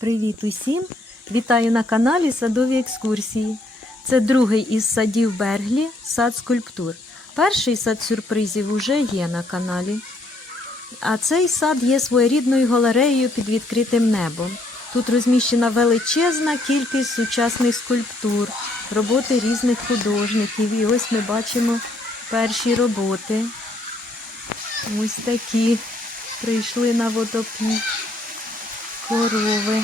Привіт усім! Вітаю на каналі Садові екскурсії. Це другий із садів Берглі, сад скульптур. Перший сад сюрпризів уже є на каналі. А цей сад є своєрідною галереєю під відкритим небом. Тут розміщена величезна кількість сучасних скульптур, роботи різних художників. І ось ми бачимо перші роботи. Ось такі прийшли на водопій корови.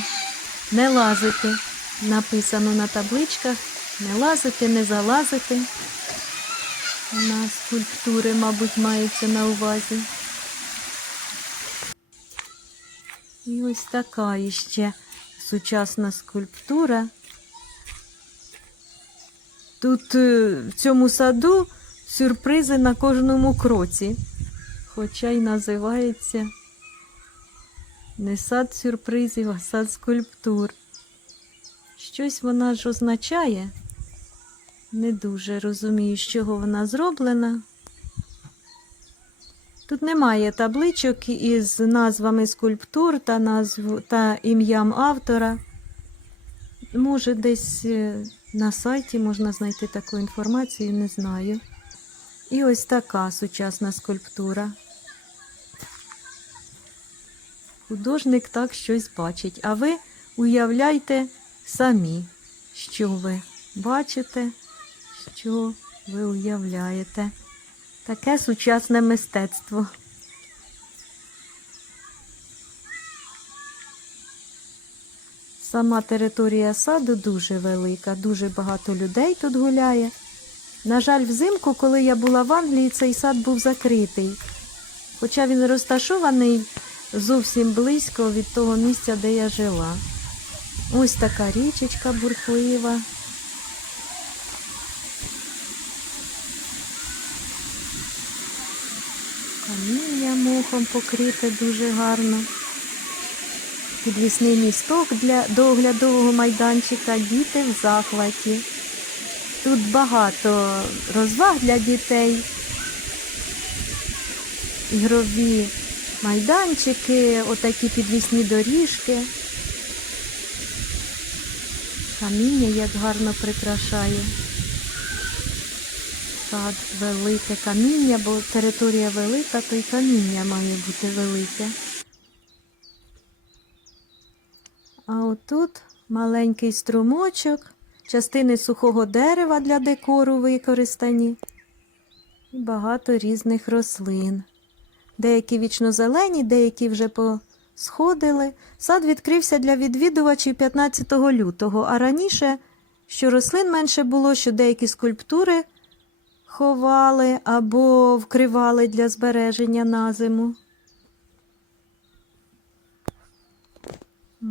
Не лазити. Написано на табличках. Не лазити, не залазити. На скульптури, мабуть, мається на увазі. І ось така іще сучасна скульптура. Тут е, в цьому саду сюрпризи на кожному кроці, хоча й називається не сад сюрпризів, а сад скульптур. Щось вона ж означає. Не дуже розумію, з чого вона зроблена. Тут немає табличок із назвами скульптур та, назв... та ім'ям автора. Може, десь е, на сайті можна знайти таку інформацію, не знаю. І ось така сучасна скульптура. Художник так щось бачить. А ви уявляйте самі, що ви бачите, що ви уявляєте. Таке сучасне мистецтво. Сама територія саду дуже велика, дуже багато людей тут гуляє. На жаль, взимку, коли я була в Англії, цей сад був закритий. Хоча він розташований зовсім близько від того місця, де я жила. Ось така річечка бурхлива. Каміння мохом покрите дуже гарно. Підвісний місток для доглядового майданчика діти в захваті. Тут багато розваг для дітей, ігрові майданчики, отакі підвісні доріжки. Каміння як гарно прикрашає. Сад велике каміння, бо територія велика, то й каміння має бути велике. А отут маленький струмочок, частини сухого дерева для декору використані. І багато різних рослин. Деякі вічно-зелені, деякі вже посходили. Сад відкрився для відвідувачів 15 лютого, а раніше, що рослин менше було, що деякі скульптури ховали або вкривали для збереження на зиму.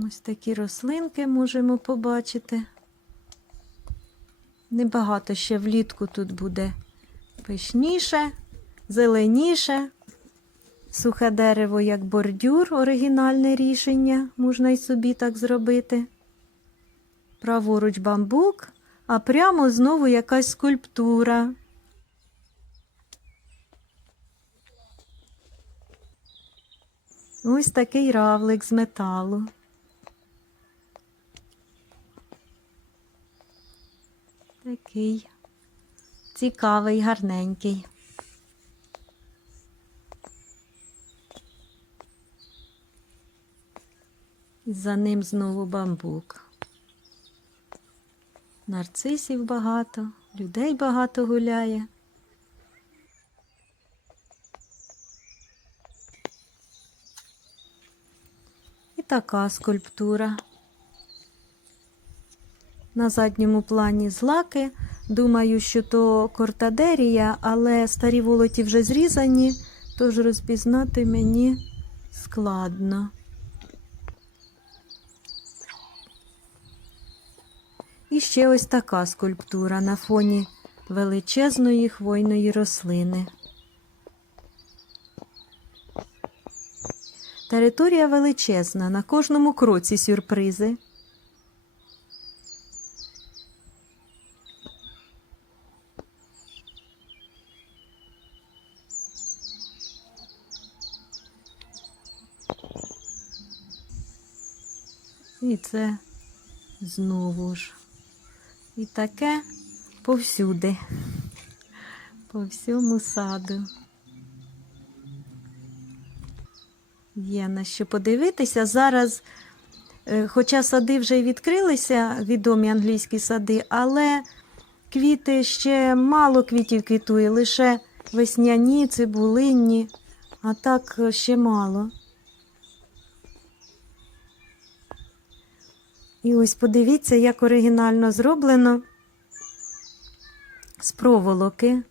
Ось такі рослинки можемо побачити. Небагато ще влітку тут буде пишніше, зеленіше. Сухе дерево як бордюр, оригінальне рішення, можна й собі так зробити. Праворуч бамбук, а прямо знову якась скульптура. Ось такий равлик з металу. Такий цікавий, гарненький. За ним знову бамбук. Нарцисів багато, людей багато гуляє. І така скульптура. На задньому плані злаки. Думаю, що то кортадерія, але старі волоті вже зрізані, тож розпізнати мені складно. І ще ось така скульптура на фоні величезної хвойної рослини. Територія величезна, на кожному кроці сюрпризи. І це знову ж. І таке повсюди, по всьому саду. Є на що подивитися. Зараз, е, хоча сади вже й відкрилися, відомі англійські сади, але квіти ще мало квітів квітує, лише весняні, цибулинні, а так е, ще мало. І ось подивіться, як оригінально зроблено з проволоки.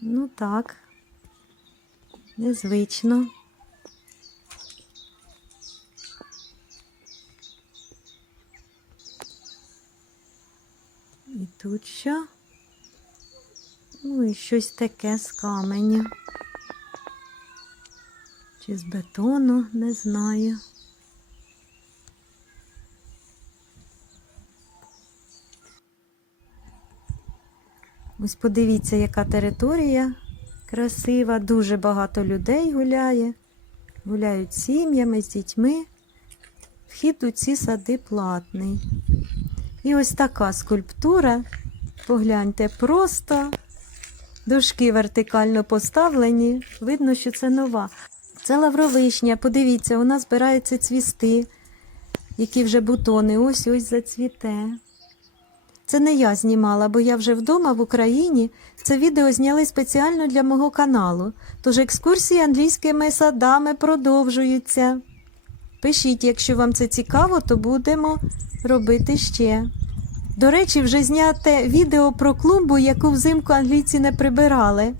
Ну так, незвично. І тут що? Ну і щось таке з каменю. Чи з бетону, не знаю. Ось подивіться, яка територія красива, дуже багато людей гуляє, гуляють з сім'ями, з дітьми. Вхід у ці сади платний. І ось така скульптура. Погляньте, просто дошки вертикально поставлені. Видно, що це нова. Це лавровишня. Подивіться, у нас збираються цвісти, які вже бутони. Ось ось зацвіте. Це не я знімала, бо я вже вдома в Україні. Це відео зняли спеціально для мого каналу. Тож екскурсії англійськими садами продовжуються. Пишіть, якщо вам це цікаво, то будемо робити ще. До речі, вже зняте відео про клумбу, яку взимку англійці не прибирали.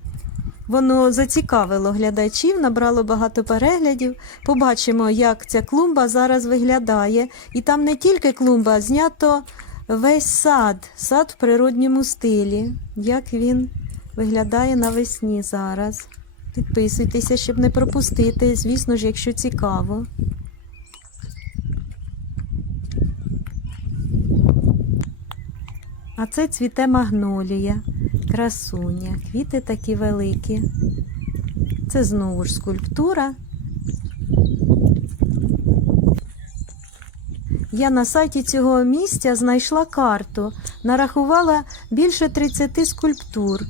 Воно зацікавило глядачів, набрало багато переглядів. Побачимо, як ця клумба зараз виглядає. І там не тільки клумба, знято весь сад, сад в природньому стилі. Як він виглядає навесні зараз. Підписуйтеся, щоб не пропустити, звісно ж, якщо цікаво. А це цвіте магнолія, красуня, квіти такі великі. Це знову ж скульптура. Я на сайті цього місця знайшла карту, нарахувала більше 30 скульптур.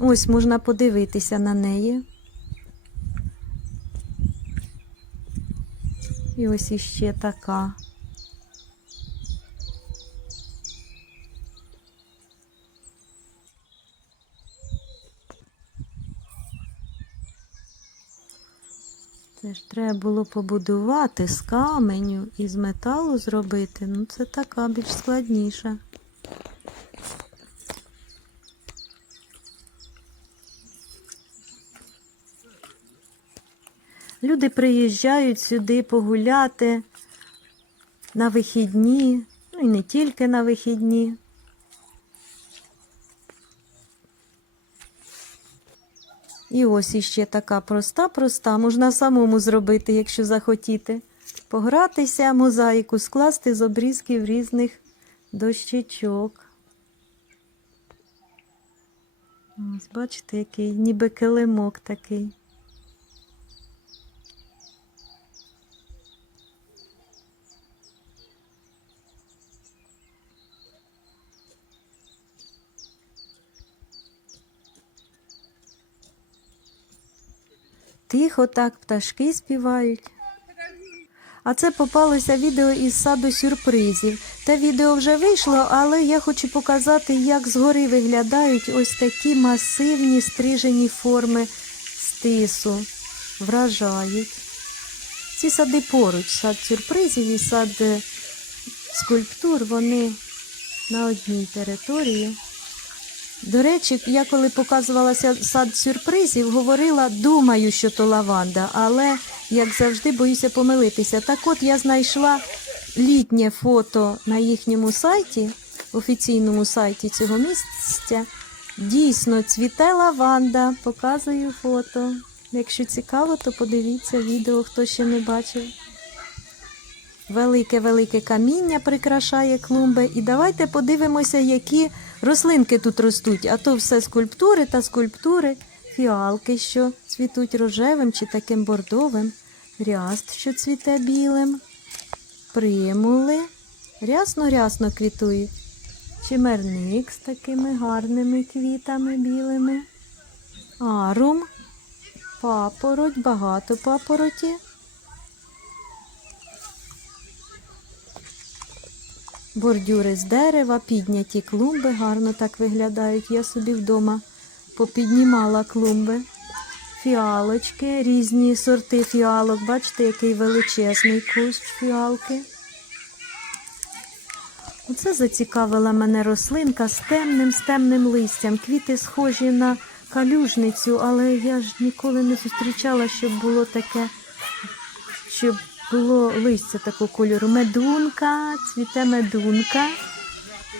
Ось можна подивитися на неї. І ось іще така. Це ж треба було побудувати з каменю і з металу зробити. Ну, це така більш складніша. Люди приїжджають сюди погуляти на вихідні, ну і не тільки на вихідні. І ось іще така проста-проста, можна самому зробити, якщо захотіти. Погратися, мозаїку скласти з обрізків різних дощечок. Ось, бачите, який ніби килимок такий. Тихо так пташки співають. А це попалося відео із саду сюрпризів. Те відео вже вийшло, але я хочу показати, як згори виглядають ось такі масивні стрижені форми стису. Вражають. Ці сади поруч, сад сюрпризів і сад е, скульптур, вони на одній території. До речі, я коли показувалася сад сюрпризів, говорила, думаю, що то лаванда, але, як завжди, боюся помилитися. Так от я знайшла літнє фото на їхньому сайті, офіційному сайті цього місця. Дійсно, цвіте лаванда. Показую фото. Якщо цікаво, то подивіться відео, хто ще не бачив. Велике-велике каміння прикрашає клумби. І давайте подивимося, які рослинки тут ростуть. А то все скульптури та скульптури, фіалки, що цвітуть рожевим чи таким бордовим, ряст, що цвіте білим. примули. Рясно-рясно квітують. Чимерник з такими гарними квітами білими. Арум, папороть, багато папороті. Бордюри з дерева, підняті клумби, гарно так виглядають. Я собі вдома попіднімала клумби. Фіалочки, різні сорти фіалок. Бачите, який величезний кущ фіалки. Оце зацікавила мене рослинка з темним, з темним листям. Квіти схожі на калюжницю, але я ж ніколи не зустрічала, щоб було таке, щоб було листя такого кольору. Медунка, цвіте медунка.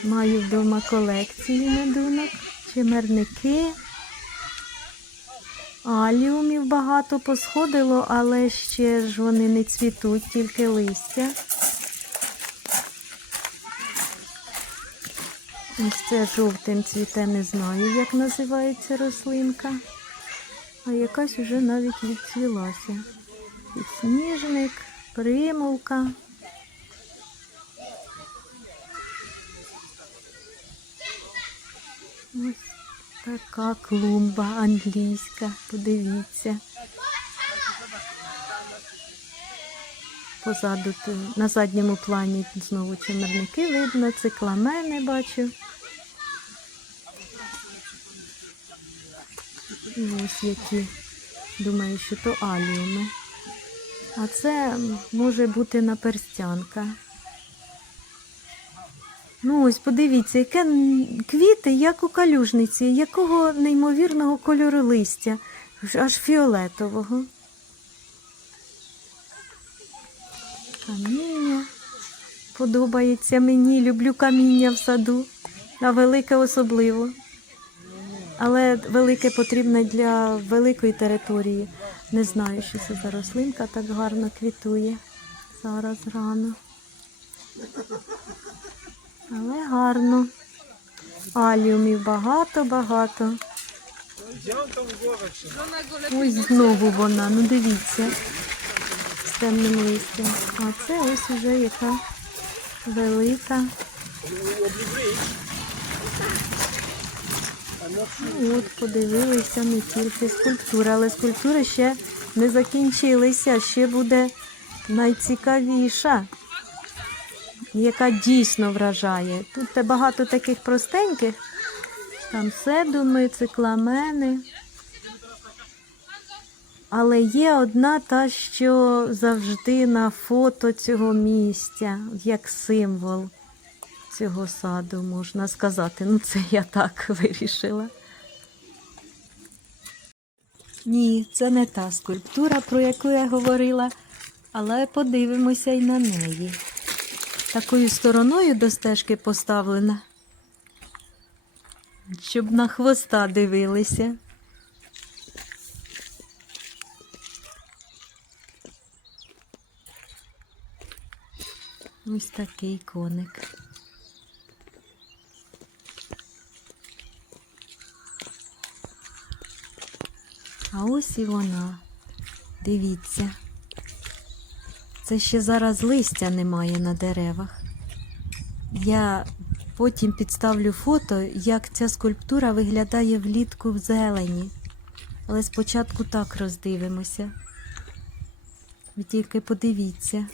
Маю вдома колекції медунок, чимерники. Аліумів багато посходило, але ще ж вони не цвітуть, тільки листя. Ось це жовтим цвіте, не знаю, як називається рослинка. А якась уже навіть відцвілася. Підсніжник, примулка. Ось така клумба англійська, подивіться. Позаду на задньому плані знову чимерники видно, цикламени бачу. І ось які, думаю, що то аліуми. А це може бути наперстянка. Ну ось подивіться, яке квіти, як у калюжниці, якого неймовірного кольору листя, аж фіолетового. Каміння подобається мені, люблю каміння в саду, а велике особливо. Але велике потрібне для великої території. Не знаю, що це за рослинка так гарно квітує зараз рано. Але гарно. Аліумів багато-багато. Ось знову вона, ну дивіться, з темним листям. А це ось уже яка велика. От подивилися не тільки скульптури, але скульптури ще не закінчилися. Ще буде найцікавіша, яка дійсно вражає. Тут багато таких простеньких, там седуми, цикламени. Але є одна та, що завжди на фото цього місця, як символ цього саду, можна сказати. Ну, це я так вирішила. Ні, це не та скульптура, про яку я говорила, але подивимося й на неї. Такою стороною до стежки поставлена, щоб на хвоста дивилися. Ось такий коник. А ось і вона. Дивіться. Це ще зараз листя немає на деревах. Я потім підставлю фото, як ця скульптура виглядає влітку в зелені. Але спочатку так роздивимося. Ви тільки подивіться.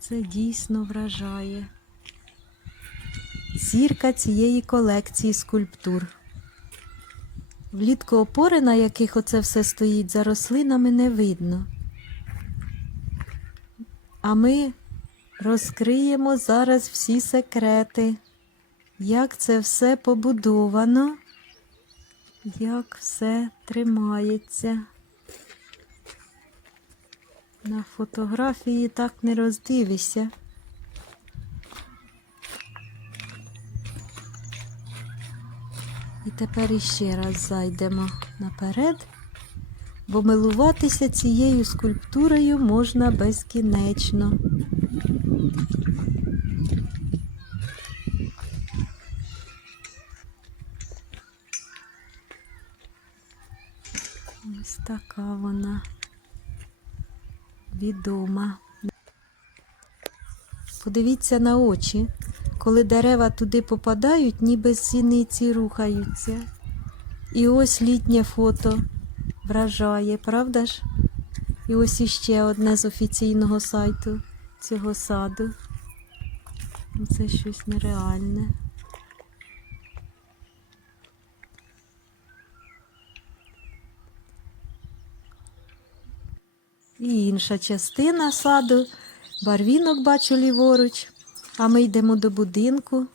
Це дійсно вражає. Зірка цієї колекції скульптур. Влітку опори, на яких оце все стоїть, за рослинами не видно. А ми розкриємо зараз всі секрети, як це все побудовано, як все тримається. На фотографії так не роздивишся. І тепер іще раз зайдемо наперед, бо милуватися цією скульптурою можна безкінечно. Ось така вона відома. Подивіться на очі. Коли дерева туди попадають, ніби зіниці рухаються. І ось літнє фото вражає, правда ж? І ось іще одне з офіційного сайту цього саду. Це щось нереальне. І інша частина саду. Барвінок бачу ліворуч, а ми йдемо до будинку.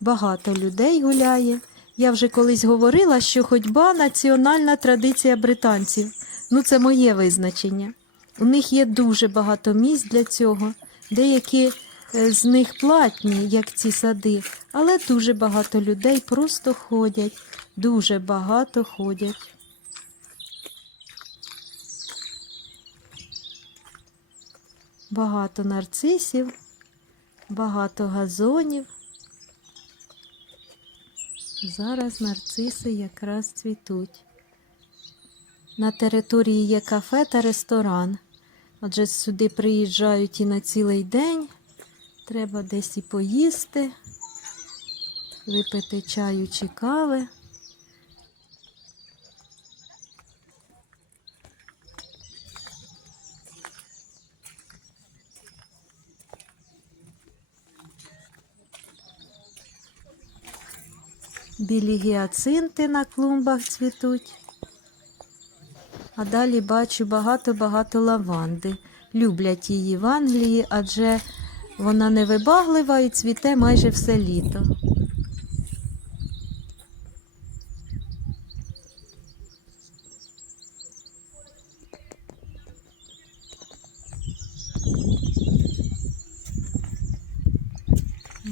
Багато людей гуляє. Я вже колись говорила, що ходьба національна традиція британців. Ну, це моє визначення. У них є дуже багато місць для цього. Деякі е, з них платні, як ці сади, але дуже багато людей просто ходять. Дуже багато ходять. Багато нарцисів, багато газонів. Зараз нарциси якраз цвітуть. На території є кафе та ресторан. Отже, сюди приїжджають і на цілий день. Треба десь і поїсти, випити чаю чи кави. Білі гіацинти на клумбах цвітуть. А далі бачу багато-багато лаванди. Люблять її в Англії, адже вона невибаглива і цвіте майже все літо.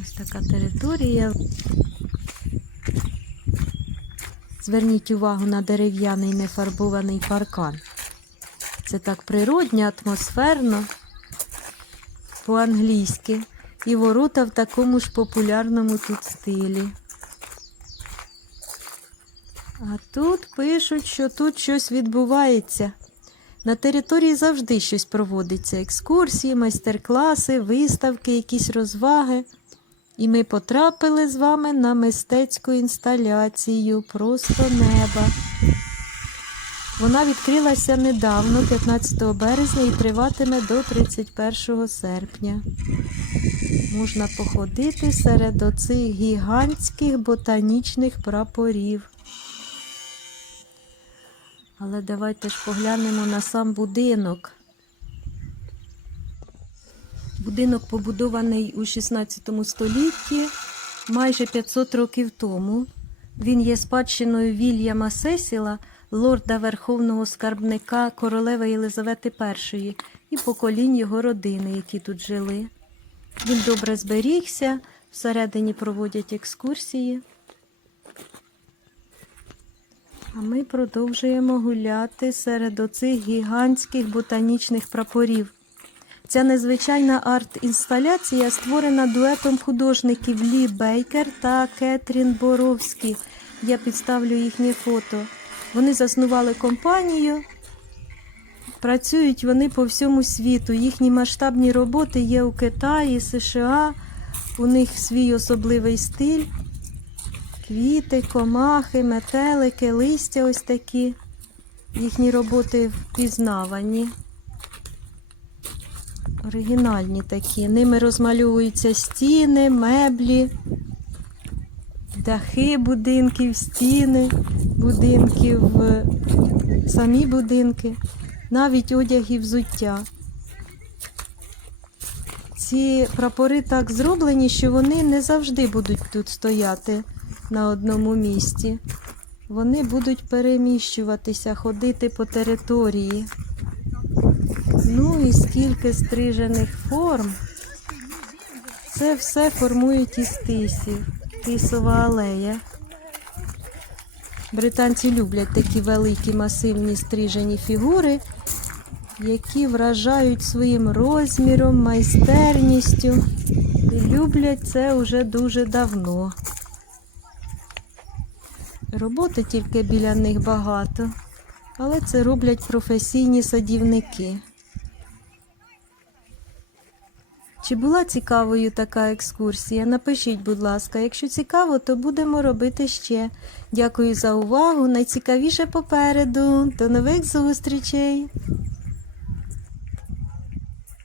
Ось така територія. Зверніть увагу на дерев'яний нефарбований паркан. Це так природньо, атмосферно, по-англійськи. І ворота в такому ж популярному тут стилі. А тут пишуть, що тут щось відбувається. На території завжди щось проводиться: екскурсії, майстер-класи, виставки, якісь розваги. І ми потрапили з вами на мистецьку інсталяцію Просто неба. Вона відкрилася недавно, 15 березня, і триватиме до 31 серпня. Можна походити серед оцих гігантських ботанічних прапорів. Але давайте ж поглянемо на сам будинок. Будинок побудований у 16 столітті, майже 500 років тому. Він є спадщиною Вільяма Сесіла, лорда Верховного скарбника королеви Єлизавети І і поколінь його родини, які тут жили. Він добре зберігся, всередині проводять екскурсії. А ми продовжуємо гуляти серед оцих гігантських ботанічних прапорів. Ця незвичайна арт-інсталяція створена дуетом художників Лі Бейкер та Кетрін Боровські. Я підставлю їхнє фото. Вони заснували компанію. Працюють вони по всьому світу. Їхні масштабні роботи є у Китаї, США. У них свій особливий стиль. Квіти, комахи, метелики, листя ось такі. Їхні роботи впізнавані. Оригінальні такі. Ними розмальовуються стіни, меблі, дахи будинків, стіни будинків, е, самі будинки, навіть одяг і взуття. Ці прапори так зроблені, що вони не завжди будуть тут стояти на одному місці. Вони будуть переміщуватися, ходити по території. Ну і скільки стрижених форм. Це все формують із тисів. Тисова алея. Британці люблять такі великі масивні стрижені фігури, які вражають своїм розміром, майстерністю. І люблять це вже дуже давно. Роботи тільки біля них багато, але це роблять професійні садівники. Чи була цікавою така екскурсія? Напишіть, будь ласка. Якщо цікаво, то будемо робити ще. Дякую за увагу. Найцікавіше попереду. До нових зустрічей!